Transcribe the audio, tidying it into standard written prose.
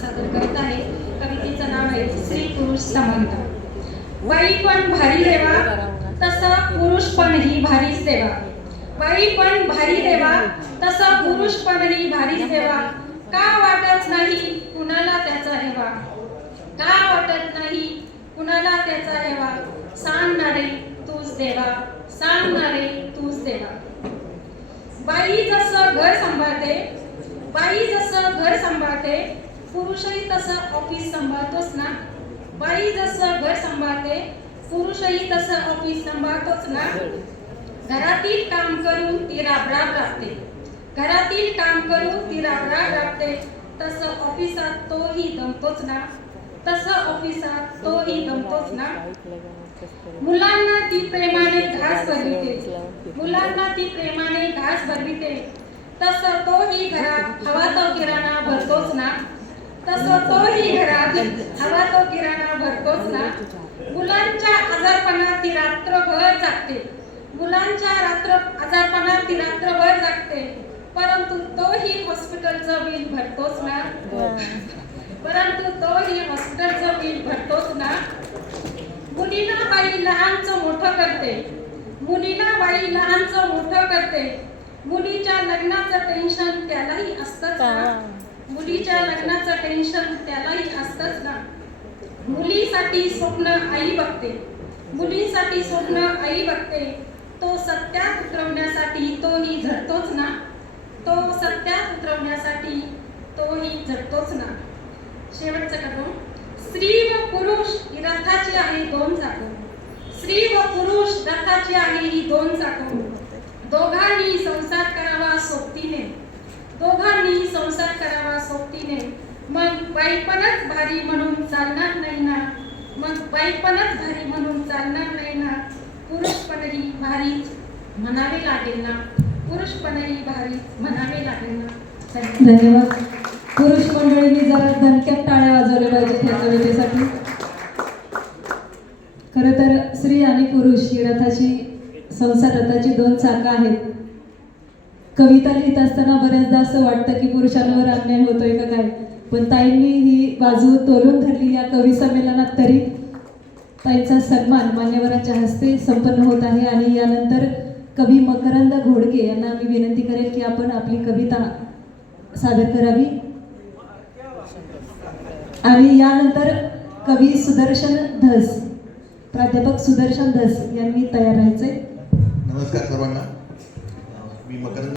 सादर करत आहे. कवितेचं नाव आहे स्त्री पुरुष समानता. बाई पण भारी देवा तसा पुरुष पण ही भारीच देवा. बाई पण भारी देवा तसा पुरुष पण ही भारीच देवा. का वाटत नाही कुणाला त्याचा हेवा. का वाटत नाही कुणाला त्याचा हेवा. सांगणारे तूच देवा, सांगणारे तूच देवा. बाई जसं घर सांभाळते, बाई जसं घर सांभाळते, पुरुषही तसं ऑफिस सांभाळतोच ना. बाई जसं घर सांभाळते, पुरुषही तसं ऑफिस सांभाळतोच ना. घरातील काम करून ती राबराब राबते, घरातील काम करून ती राबराब राबते. तसं ऑफिसात तोही दमतोच ना, तसं ऑफिसात तोही दमतोच ना. मुलांना ती प्रेमाने घास भरविते, मुलांना ती प्रेमाने घास भरविते. तसं तोही घरात हवा तो किराणा भरतोच ना, तसं तोही घरात हवा तो किराणा भरतोच ना. मुलांच्या आजारपणात ती रात्रभर जागते, मुलांच्या आजारपणात ती रात्रभर जागते. परंतु तोही हॉस्पिटलचं बिल भरतोच ना, परंतु तोही हॉस्पिटलचं बिल भरतोच ना. मुलीला बाई लहानचं मोठं करते, मुलीला बाई लहानचं मोठं करते. मुलीच्या लग्नाचं टेन्शन त्यालाही असतंच ना, मुलीच्या लग्नाचं टेन्शन त्यालाही असतंच ना. मुलीसाठी स्वप्न आई बघते, मुलीसाठी स्वप्न आई बघते. तो सत्यात उतरवण्यासाठी तोही झटतोच ना, तो सत्यात उतरवण्यासाठी तोही झटतोच ना. शेवटचं कदम. स्त्री व पुरुष ही रथाची आहे दोन चाकं, स्त्री व पुरुष रथाची आहे ही दोन चाकं. दोघांनी संसार करावा सोबतीने, दोघांनी संसार करावा सोबतीने. मग बाईपणच भारी म्हणून चालणार नाही ना, मग बाईपणच भारी म्हणून चालणार नाही ना. पुरुषपणही भारीच म्हणावे लागेल ना, पुरुषपणही भारीच म्हणावे लागेल ना. धन्यवाद. पुरुष मंडळींनी जरा दणक्यात टाळ्या वाजवल्या पाहिजेत ह्या कवितेसाठी. खरं तर स्त्री आणि पुरुष ही रथाची, संसार रथाची दोन चाकं आहेत. कविता लिहित असताना बऱ्याचदा असं वाटतं की पुरुषांवर अन्याय होतोय का काय, पण ताईंनी ही बाजू तोलून धरली या कवी संमेलनात. तरी ताईंचा सन्मान मान्यवरांच्या हस्ते संपन्न होत आहे. आणि यानंतर कवी मकरंद घोडके यांना मी विनंती करेन की आपण आपली कविता सादर करावी. आणि यानंतर कवी सुदर्शन धस, प्राध्यापक सुदर्शन धस यांनी तयार राहायचे. नमस्कार सर्वांना. मी मकरंद